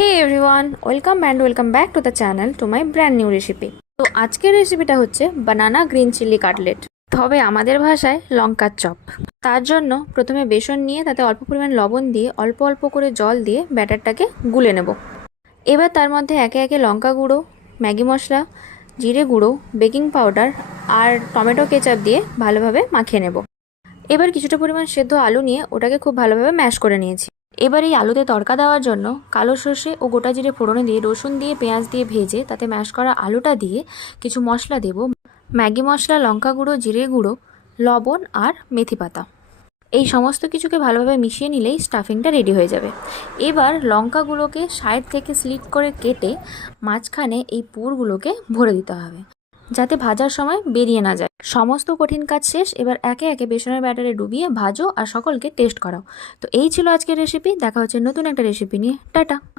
Hey everyone, welcome and welcome back to the channel to my brand new recipe. তো আজকের রেসিপিটা হচ্ছে বানানা green chilli cutlet, তবে আমাদের ভাষায় লঙ্কার চপ। তার জন্য প্রথমে বেসন নিয়ে তাতে অল্প পরিমাণ লবণ দিয়ে অল্প অল্প করে জল দিয়ে ব্যাটারটাকে গুলে নেব। এবার তার মধ্যে একে একে লঙ্কা গুঁড়ো, ম্যাগি মশলা, জিরে গুঁড়ো, বেকিং পাউডার আর টমেটো কেচাপ দিয়ে ভালোভাবে মাখিয়ে নেব। এবার কিছুটা পরিমাণ সেদ্ধ আলু নিয়ে ওটাকে খুব ভালোভাবে ম্যাশ করে নিয়েছি। এবার এই আলুতে তড়কা দেওয়ার জন্য কালো সর্ষে ও গোটা জিরে ফোড়নে দিয়ে রসুন দিয়ে পেঁয়াজ দিয়ে ভেজে তাতে ম্যাশ করা আলুটা দিয়ে কিছু মশলা দেব, ম্যাগি মশলা, লঙ্কা গুঁড়ো, জিরে গুঁড়ো, লবণ আর মেথি পাতা। এই সমস্ত কিছুকে ভালোভাবে মিশিয়ে নিলেই স্টাফিংটা রেডি হয়ে যাবে। এবার লঙ্কাগুলোকে সাইড থেকে স্লিট করে কেটে মাঝখানে এই পুরগুলোকে ভরে দিতে হবে, যাতে ভাজার সময় বেরিয়ে না যায়। সমস্ত কঠিন কাজ শেষ। এবার একে একে বেসনের ব্যাটারে ডুবিয়ে ভাজো আর সকলকে টেস্ট করাও। তো এই ছিল আজকের রেসিপি। দেখা হচ্ছে নতুন একটা রেসিপি নিয়ে। টাটা।